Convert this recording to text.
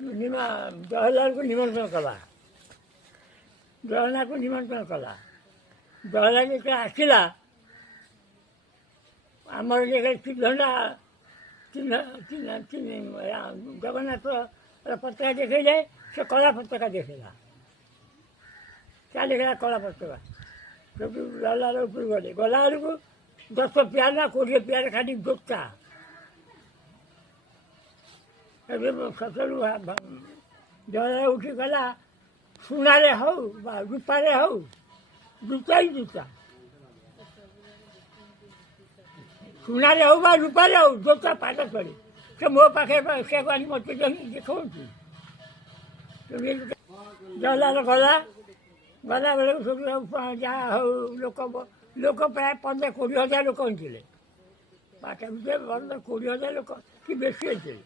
ଜବାହରଲାଲକୁ ନିମନ୍ତ୍ରଣ କଲା। ଜଗନ୍ନାଥକୁ ନିମନ୍ତ୍ରଣ କଲା। ଜବାହରଲାଲ ଯେତେବେଳେ ଆସିଲା ଆମର ଯେତେବେଳେ ଜଗନ୍ନାଥ ପତାକା ଦେଖେଇଲେ ସେ କଳା ପତାକା ଦେଖେଇଲା। ଚାଲିଗଲା କଳା ପତାକା। ସେଠୁ ଜବାହରଲାଲ ଉପରକୁ ଗଲେ। ଗଲାବେଳକୁ 10 ପେୟାର ନା 20 ପେୟାର ଖାଲି ଜୋତା। ଏବେ ସେଠୁ ଜବାହରଲାଲ ଉଠି ଗଲା। ସୁନାରେ ହଉ ବା ରୂପାରେ ହଉ ଜୁତା ହିଁ ଜୁତା। ସୁନାରେ ହଉ ବା ରୂପାରେ ହଉ ଜୋତା ପାଦ ତଳେ। ସେ ମୋ ପାଖେ ସେ ଆଣି ମୋତେ ଦେଖାଉଛି। ଜବାହରଲାଲ ଗଲାବେଳକୁ ସବୁ ଯାହା ହଉ ଲୋକ ପ୍ରାୟ 15-20 ହଜାର ଲୋକ ହେଇଥିଲେ। 15-20 ହଜାର ଲୋକ କି ବେଶୀ ହେଇଥିଲେ।